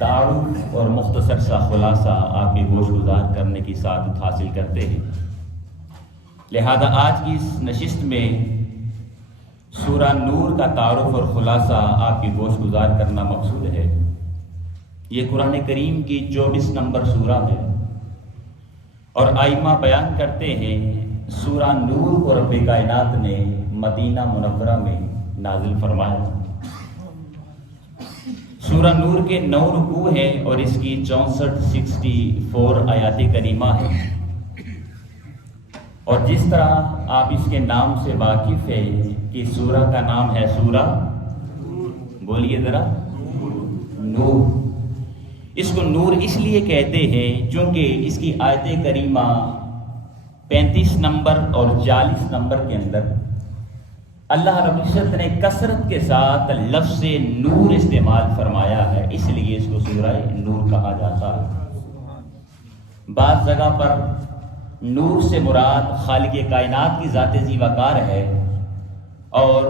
تعارف اور مختصر سا خلاصہ آپ کے گوش گزار کرنے کی سعادت حاصل کرتے ہیں۔ لہذا آج کی اس نشست میں سورہ نور کا تعارف اور خلاصہ آپ کی گوش گزار کرنا مقصود ہے۔ یہ قرآن کریم کی 24 نمبر سورہ ہے اور آئمہ بیان کرتے ہیں سورہ نور کو رب کائنات نے مدینہ منورہ میں نازل فرمایا۔ سورہ نور کے 9 رکوع ہیں اور اس کی 64 آیات کریمہ ہیں، اور جس طرح آپ اس کے نام سے واقف ہیں کہ سورہ کا نام ہے سورہ، بولیے ذرا، نور۔ اس کو نور اس لیے کہتے ہیں چونکہ اس کی آیت کریمہ 35 نمبر اور 40 نمبر کے اندر اللہ رب العزت نے کثرت کے ساتھ لفظ نور استعمال فرمایا ہے، اس لیے اس کو سورہ نور کہا جاتا ہے۔ بعض جگہ پر نور سے مراد خالق کائنات کی ذات ذی وقار ہے، اور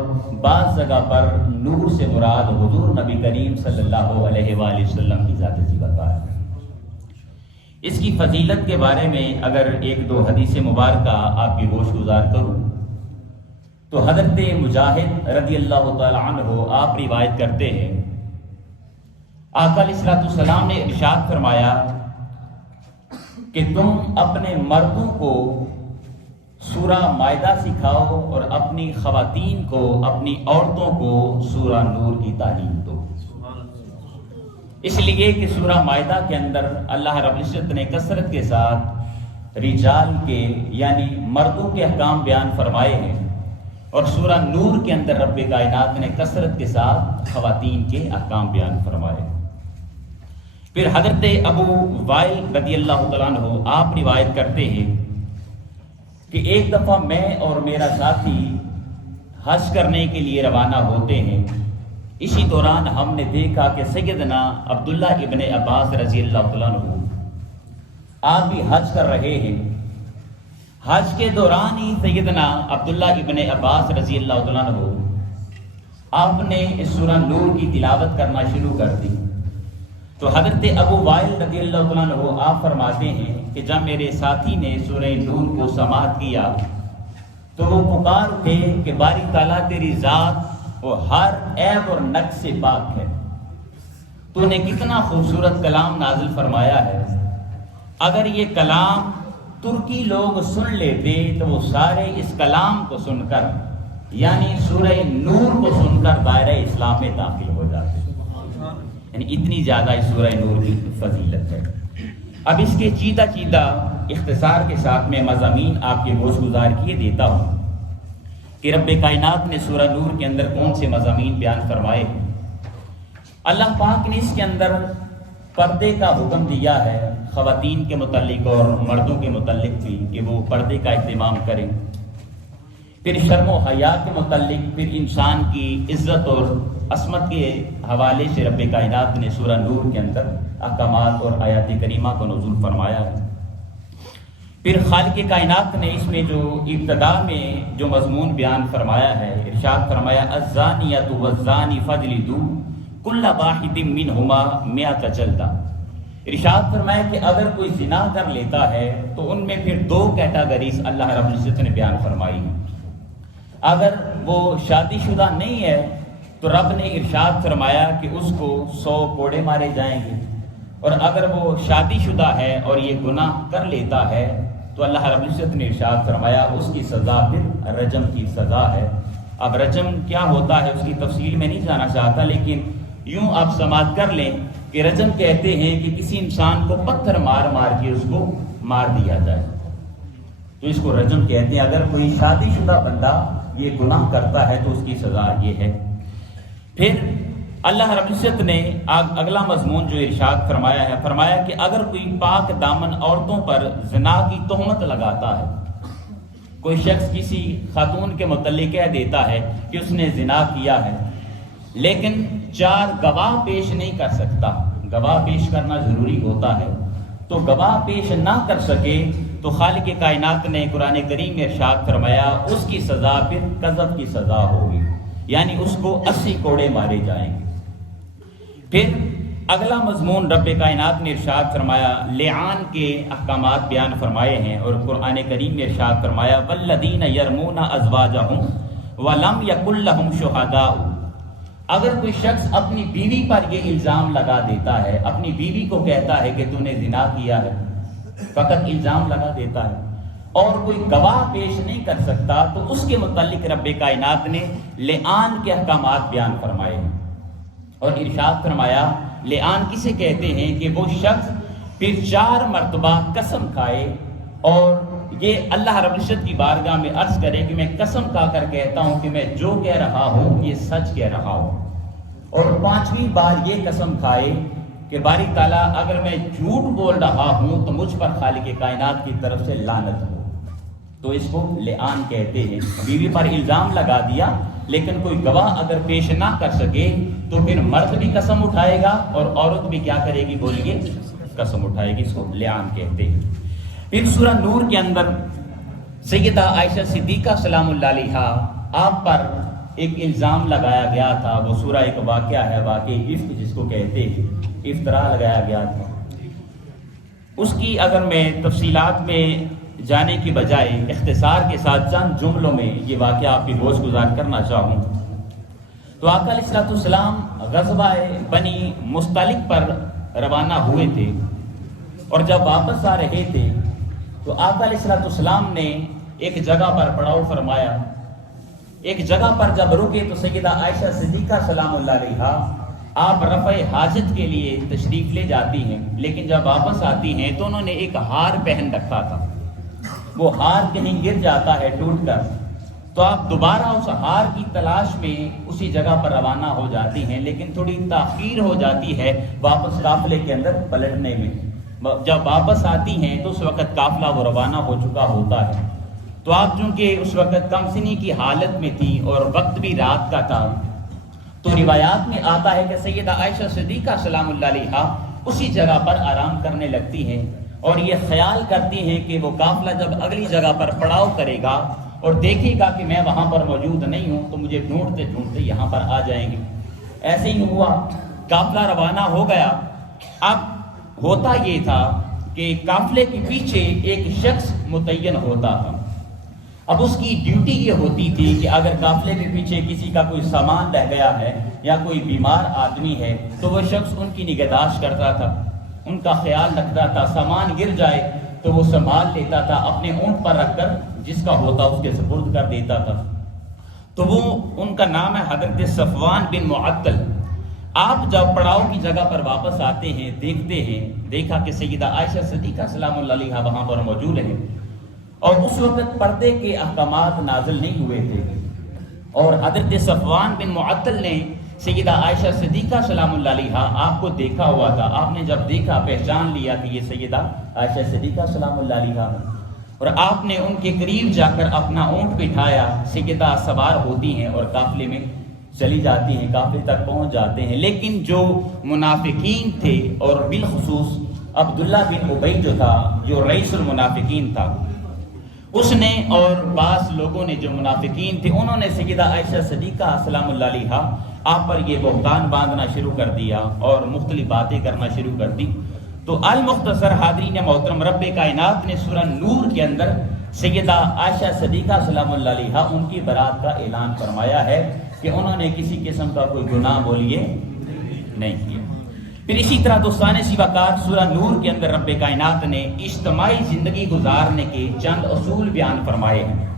بعض جگہ پر نور سے مراد حضور نبی کریم صلی اللہ علیہ وآلہ وسلم کی ذات ذی وقار ہے۔ اس کی فضیلت کے بارے میں اگر 1-2 حدیث مبارکہ آپ کی گوش گزار کروں تو حضرت مجاہد رضی اللہ تعالی عنہ آپ روایت کرتے ہیں، آقا علیہ الصلوۃ والسلام نے ارشاد فرمایا کہ تم اپنے مردوں کو سورہ مائدہ سکھاؤ اور اپنی خواتین کو، اپنی عورتوں کو سورہ نور کی تعلیم دو۔ اس لیے کہ سورہ مائدہ کے اندر اللہ رب العزت نے کثرت کے ساتھ رجال کے یعنی مردوں کے احکام بیان فرمائے ہیں، اور سورہ نور کے اندر رب کائنات نے کثرت کے ساتھ خواتین کے احکام بیان فرمائے۔ پھر حضرت ابو وائل رضی اللہ تعالیٰ عنہ آپ روایت کرتے ہیں کہ ایک دفعہ میں اور میرا ساتھی حج کرنے کے لیے روانہ ہوتے ہیں، اسی دوران ہم نے دیکھا کہ سیدنا عبداللہ ابن عباس رضی اللہ تعالیٰ عنہ آپ بھی حج کر رہے ہیں۔ حج کے دوران ہی سیدنا عبداللہ ابن عباس رضی اللہ تعالیٰ عنہ آپ نے اس سورہ نور کی تلاوت کرنا شروع کر دی، تو حضرت ابو وائل رضی اللہ تعالیٰ عنہ آپ فرماتے ہیں کہ جب میرے ساتھی نے سورہ نور کو سماعت کیا تو وہ پکار اٹھے کہ باری تعالیٰ تیری ذات وہ ہر عیب اور نقص سے پاک ہے، تو نے کتنا خوبصورت کلام نازل فرمایا ہے۔ اگر یہ کلام ترکی لوگ سن لیتے تو وہ سارے اس کلام کو سن کر یعنی سورہ نور کو سن کر دائرہ اسلام میں داخل ہو جاتے، یعنی اتنی زیادہ اس سورہ نور کی فضیلت ہے۔ اب اس کے چیدہ اختصار کے ساتھ میں مضامین آپ کے گوش گزار کیے دیتا ہوں کہ رب کائنات نے سورہ نور کے اندر کون سے مضامین بیان فرمائے۔ اللہ پاک نے اس کے اندر پردے کا حکم دیا ہے، خواتین کے متعلق اور مردوں کے متعلق بھی کہ وہ پردے کا اہتمام کریں۔ پھر شرم و حیا کے متعلق، پھر انسان کی عزت اور عصمت کے حوالے سے رب کائنات نے سورہ نور کے اندر احکامات اور آیات کریمہ کو نزول فرمایا ہے۔ پھر خالق کائنات نے اس میں جو ابتدا میں جو مضمون بیان فرمایا ہے، ارشاد فرمایا الزانیۃ والزانی فاجلدوا کل واحد منہما 100 جلدہ۔ ارشاد فرمایا کہ اگر کوئی زنا کر لیتا ہے تو ان میں پھر 2 کیٹاگریز اللہ رب العزت نے بیان فرمائی ہیں۔ اگر وہ شادی شدہ نہیں ہے تو رب نے ارشاد فرمایا کہ اس کو 100 کوڑے مارے جائیں گے، اور اگر وہ شادی شدہ ہے اور یہ گناہ کر لیتا ہے تو اللہ رب العزت نے ارشاد فرمایا اس کی سزا پھر رجم کی سزا ہے۔ اب رجم کیا ہوتا ہے اس کی تفصیل میں نہیں جانا چاہتا، لیکن یوں آپ سماعت کر لیں کہ رجم کہتے ہیں کہ کسی انسان کو پتھر مار مار کے اس کو مار دیا جائے، تو اس کو رجم کہتے ہیں۔ اگر کوئی شادی شدہ بندہ یہ گناہ کرتا ہے تو اس کی سزا یہ ہے۔ پھر اللہ رب العزت نے اگلا مضمون جو ارشاد فرمایا ہے، فرمایا کہ اگر کوئی پاک دامن عورتوں پر زنا کی تہمت لگاتا ہے، کوئی شخص کسی خاتون کے متعلق کہہ دیتا ہے کہ اس نے زنا کیا ہے، لیکن 4 گواہ پیش نہیں کر سکتا، گواہ پیش کرنا ضروری ہوتا ہے، تو گواہ پیش نہ کر سکے تو خالق کائنات نے قرآن کریم میں ارشاد فرمایا اس کی سزا پھر قذف کی سزا ہوگی، یعنی اس کو 80 کوڑے مارے جائیں گے۔ پھر اگلا مضمون رب کائنات نے ارشاد فرمایا، لعان کے احکامات بیان فرمائے ہیں، اور قرآن کریم میں ارشاد فرمایا والذین یرمون ازواجہم ولم یکن لہم شہداء۔ اگر کوئی شخص اپنی بیوی پر یہ الزام لگا دیتا ہے، اپنی بیوی کو کہتا ہے کہ تو نے زنا کیا ہے، فقط الزام لگا دیتا ہے اور کوئی گواہ پیش نہیں کر سکتا، تو اس کے متعلق رب کائنات نے لعان کے احکامات بیان فرمائے ہیں، اور ارشاد فرمایا لعان کسے کہتے ہیں کہ وہ شخص پھر 4 مرتبہ قسم کھائے اور یہ اللہ رب العزت کی بارگاہ میں عرض کرے کہ میں قسم کھا کر کہتا ہوں کہ میں جو کہہ رہا ہوں یہ سچ کہہ رہا ہوں، اور 5ویں بار یہ قسم کھائے کہ باری تعالیٰ اگر میں جھوٹ بول رہا ہوں تو مجھ پر خالق کائنات کی طرف سے لعنت ہو، تو اس کو لعان کہتے ہیں۔ بیوی پر الزام لگا دیا لیکن کوئی گواہ اگر پیش نہ کر سکے تو پھر مرد بھی قسم اٹھائے گا اور عورت بھی کیا کرے گی، بولیے، قسم اٹھائے گی، اس کو لعان کہتے ہیں۔ پھر سورہ نور کے اندر سیدہ عائشہ صدیقہ سلام اللہ علیہا آپ پر ایک الزام لگایا گیا تھا، وہ سورہ ایک واقعہ ہے، واقعہ افک جس کو کہتے ہیں، افتراء لگایا گیا تھا۔ اس کی اگر میں تفصیلات میں جانے کی بجائے اختصار کے ساتھ چند جملوں میں یہ واقعہ آپ کی گوش گزار کرنا چاہوں تو آقا علیہ السلام غزوہ بنی مستلق پر روانہ ہوئے تھے، اور جب واپس آ رہے تھے تو آقا علیہ السلام نے ایک جگہ پر پڑاؤ فرمایا۔ ایک جگہ پر جب رکے تو سیدہ عائشہ صدیقہ سلام اللہ علیہا آپ رفع حاجت کے لیے تشریف لے جاتی ہیں، لیکن جب واپس آتی ہیں تو انہوں نے ایک ہار پہن رکھا تھا، وہ ہار کہیں گر جاتا ہے ٹوٹ کر، تو آپ دوبارہ اس ہار کی تلاش میں اسی جگہ پر روانہ ہو جاتی ہیں، لیکن تھوڑی تاخیر ہو جاتی ہے واپس قافلے کے اندر پلٹنے میں۔ جب واپس آتی ہیں تو اس وقت قافلہ وہ روانہ ہو چکا ہوتا ہے، تو آپ چونکہ اس وقت کم سنی کی حالت میں تھی اور وقت بھی رات کا تھا، تو روایات میں آتا ہے کہ سیدہ عائشہ صدیقہ سلام اللہ علیہا اسی جگہ پر آرام کرنے لگتی ہیں، اور یہ خیال کرتی ہیں کہ وہ قافلہ جب اگلی جگہ پر پڑاؤ کرے گا اور دیکھے گا کہ میں وہاں پر موجود نہیں ہوں تو مجھے ڈھونڈتے ڈھونڈتے یہاں پر آ جائیں گے۔ ایسے ہی ہوا، قافلہ روانہ ہو گیا۔ اب ہوتا یہ تھا کہ قافلے کے پیچھے ایک شخص متعین ہوتا تھا، اب اس کی ڈیوٹی یہ ہوتی تھی کہ اگر قافلے کے پیچھے کسی کا کوئی سامان رہ گیا ہے یا کوئی بیمار آدمی ہے تو وہ شخص ان کی نگہداشت کرتا تھا، ان کا خیال رکھتا تھا، سامان گر جائے تو وہ سنبھال لیتا تھا، اپنے اونٹ پر رکھ کر جس کا ہوتا اس کے سپرد کر دیتا تھا۔ تو وہ ان کا نام ہے حضرت صفوان بن معطل۔ آپ جب پڑاؤ کی جگہ پر واپس آتے ہیں، دیکھتے ہیں، دیکھا کہ سیدہ عائشہ صدیقہ سلام اللہ علیہا وہاں پر موجود ہیں، اور اس وقت پردے کے احکامات نازل نہیں ہوئے تھے، اور حضرت صفوان بن معطل نے سیدہ عائشہ صدیقہ سلام اللہ علیہا آپ کو دیکھا ہوا تھا۔ آپ نے جب دیکھا، پہچان لیا کہ یہ سیدہ عائشہ صدیقہ سلام اللہ علیہا، اور آپ نے ان کے قریب جا کر اپنا اونٹ بٹھایا، سیدہ سوار ہوتی ہیں اور قافلے میں چلی جاتی ہیں، قافلے تک پہنچ جاتے ہیں۔ لیکن جو منافقین تھے، اور بالخصوص عبداللہ بن ابی جو تھا، جو رئیس المنافقین تھا، اس نے اور بعض لوگوں نے جو منافقین تھے انہوں نے سیدہ عائشہ صدیقہ سلام اللہ علیہا آپ پر یہ بہتان باندھنا شروع کر دیا اور مختلف باتیں کرنا شروع کر دی۔ تو المختصر حاضرین محترم، رب کائنات نے سورہ نور کے اندر سیدہ عائشہ صدیقہ سلام اللہ علیہا ان کی برات کا اعلان فرمایا ہے کہ انہوں نے کسی قسم کا کوئی گناہ بولیے نہیں کیا۔ پھر اسی طرح دوستان وقات سورہ نور کے اندر رب کائنات نے اجتماعی زندگی گزارنے کے چند اصول بیان فرمائے ہیں۔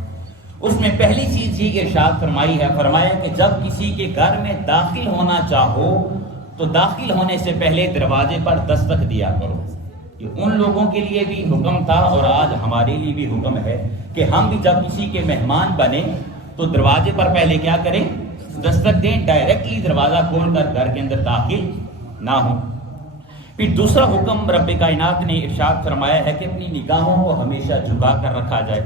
اس میں پہلی چیز یہ ارشاد فرمائی ہے، فرمایا کہ جب کسی کے گھر میں داخل ہونا چاہو تو داخل ہونے سے پہلے دروازے پر دستک دیا کرو۔ یہ ان لوگوں کے لیے بھی حکم تھا اور آج ہمارے لیے بھی حکم ہے کہ ہم بھی جب کسی کے مہمان بنے تو دروازے پر پہلے کیا کریں، دستک دیں، ڈائریکٹلی دروازہ کھول کر گھر کے اندر داخل نہ ہو۔ پھر دوسرا حکم رب کائنات نے ارشاد فرمایا ہے کہ اپنی نگاہوں کو ہمیشہ جھکا کر رکھا جائے۔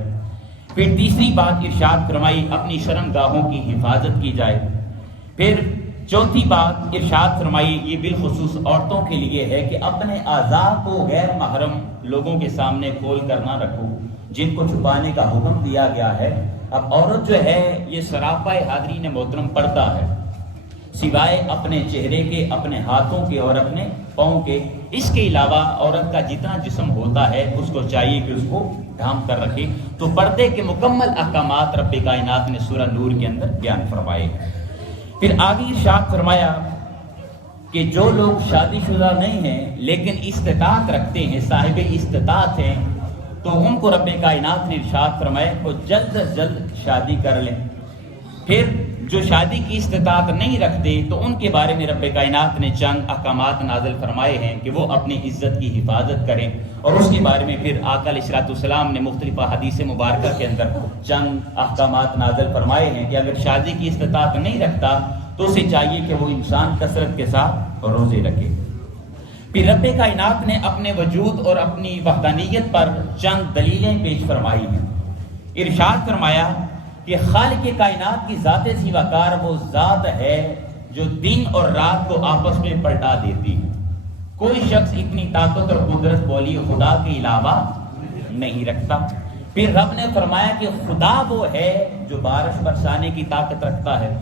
پھر تیسری بات ارشاد فرمائی اپنی شرم گاہوں کی حفاظت کی جائے۔ پھر چوتھی بات ارشاد فرمائی، یہ بالخصوص عورتوں کے لیے ہے کہ اپنے اعضاء کو غیر محرم لوگوں کے سامنے کھول کر نہ رکھو، جن کو چھپانے کا حکم دیا گیا ہے۔ اب عورت جو ہے یہ سراپا حاضرین محترم پردہ ہے، سوائے اپنے چہرے کے، اپنے ہاتھوں کے اور اپنے پاؤں کے۔ اس کے علاوہ عورت کا جتنا جسم ہوتا ہے اس کو چاہیے کہ اس کو ڈھانپ کر رکھے۔ تو پردے کے مکمل احکامات رب کائنات نے سورہ نور کے اندر بیان فرمائے۔ پھر آگے ارشاد فرمایا کہ جو لوگ شادی شدہ نہیں ہیں لیکن استطاعت رکھتے ہیں، صاحب استطاعت ہیں، تو ان کو رب کائنات نے ارشاد فرمایا کہ جلد از جلد شادی کر لیں۔ پھر جو شادی کی استطاعت نہیں رکھتے تو ان کے بارے میں رب کائنات نے چند احکامات نازل فرمائے ہیں کہ وہ اپنی عزت کی حفاظت کریں، اور اس کے بارے میں پھر آقا علیہ الصلوۃ والسلام نے مختلف حدیث مبارکہ کے اندر چند احکامات نازل فرمائے ہیں کہ اگر شادی کی استطاعت نہیں رکھتا تو اسے چاہیے کہ وہ انسان کثرت کے ساتھ روزے رکھے۔ پھر رب کائنات نے اپنے وجود اور اپنی وحدانیت پر چند دلیلیں پیش فرمائی ہیں۔ ارشاد فرمایا کہ خالق کائنات کی ذات ذی وقار وہ ذات ہے جو دن اور رات کو آپس میں پلٹا دیتی ہے۔ کوئی شخص اتنی طاقت اور قدرت بولی خدا کے علاوہ نہیں رکھتا۔ پھر رب نے فرمایا کہ خدا وہ ہے جو بارش برسانے کی طاقت رکھتا ہے۔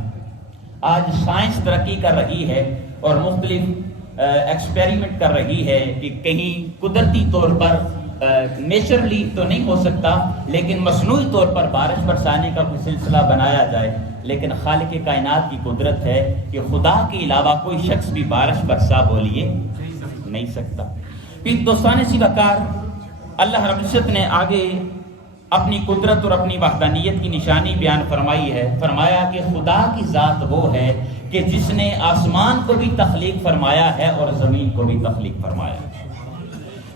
آج سائنس ترقی کر رہی ہے اور مختلف ایکسپیریمنٹ کر رہی ہے کہ کہیں قدرتی طور پر نیچرلی تو نہیں ہو سکتا لیکن مصنوعی طور پر بارش برسانے کا کوئی سلسلہ بنایا جائے، لیکن خالق کائنات کی قدرت ہے کہ خدا کے علاوہ کوئی شخص بھی بارش برسا بولیے نہیں سکتا۔ پھر دوستان ذی وقار اللہ رب العزت نے آگے اپنی قدرت اور اپنی وحدانیت کی نشانی بیان فرمائی ہے۔ فرمایا کہ خدا کی ذات وہ ہے کہ جس نے آسمان کو بھی تخلیق فرمایا ہے اور زمین کو بھی تخلیق فرمایا ہے۔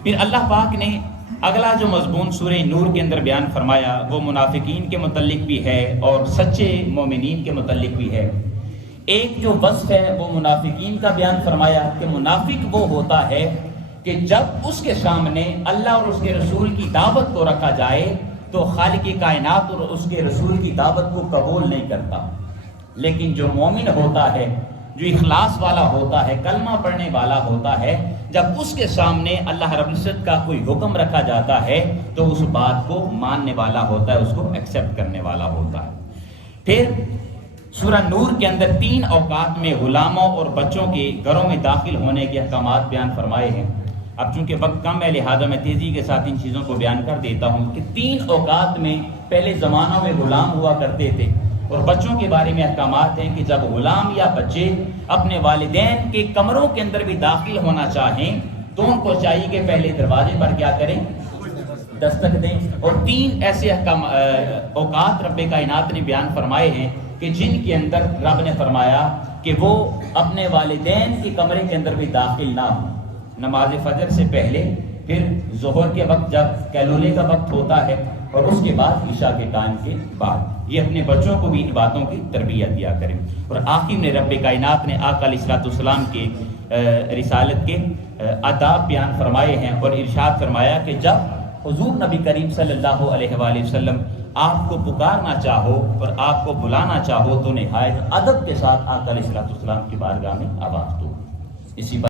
پھر اللہ پاک نے اگلا جو مضمون سورہ نور کے اندر بیان فرمایا وہ منافقین کے متعلق بھی ہے اور سچے مومنین کے متعلق بھی ہے۔ ایک جو وصف ہے وہ منافقین کا بیان فرمایا کہ منافق وہ ہوتا ہے کہ جب اس کے سامنے اللہ اور اس کے رسول کی دعوت کو رکھا جائے تو خالق کائنات اور اس کے رسول کی دعوت کو قبول نہیں کرتا، لیکن جو مومن ہوتا ہے، جو اخلاص والا ہوتا ہے، کلمہ پڑھنے والا ہوتا ہے، جب اس کے سامنے اللہ رب العزت کا کوئی حکم رکھا جاتا ہے تو اس بات کو ماننے والا ہوتا ہے، اس کو ایکسیپٹ کرنے والا ہوتا ہے۔ پھر سورہ نور کے اندر 3 اوقات میں غلاموں اور بچوں کے گھروں میں داخل ہونے کے احکامات بیان فرمائے ہیں۔ اب چونکہ وقت کم ہے لہذا میں تیزی کے ساتھ ان چیزوں کو بیان کر دیتا ہوں کہ 3 اوقات میں پہلے زمانوں میں غلام ہوا کرتے تھے، اور بچوں کے بارے میں احکامات ہیں کہ جب غلام یا بچے اپنے والدین کے کمروں کے اندر بھی داخل ہونا چاہیں تو ان کو چاہیے کہ پہلے دروازے پر کیا کریں، دستک دیں۔ اور 3 ایسے اوقات رب کائنات نے بیان فرمائے ہیں کہ جن کے اندر رب نے فرمایا کہ وہ اپنے والدین کے کمرے کے اندر بھی داخل نہ ہوں۔ نماز فجر سے پہلے، پھر ظہر کے وقت جب قیلولے کا وقت ہوتا ہے، اور اس کے بعد عشاء کے ٹائم کے بعد۔ یہ اپنے بچوں کو بھی ان باتوں کی تربیت دیا کریں۔ اور آخر میں رب کائنات نے آقا علیہ الصلوۃ والسلام کے رسالت کے آداب بیان فرمائے ہیں اور ارشاد فرمایا کہ جب حضور نبی کریم صلی اللہ علیہ وآلہ وسلم آپ کو پکارنا چاہو اور آپ کو بلانا چاہو تو نہایت ادب کے ساتھ آقا علیہ الصلوۃ والسلام کی بارگاہ میں آواز دو۔ اسی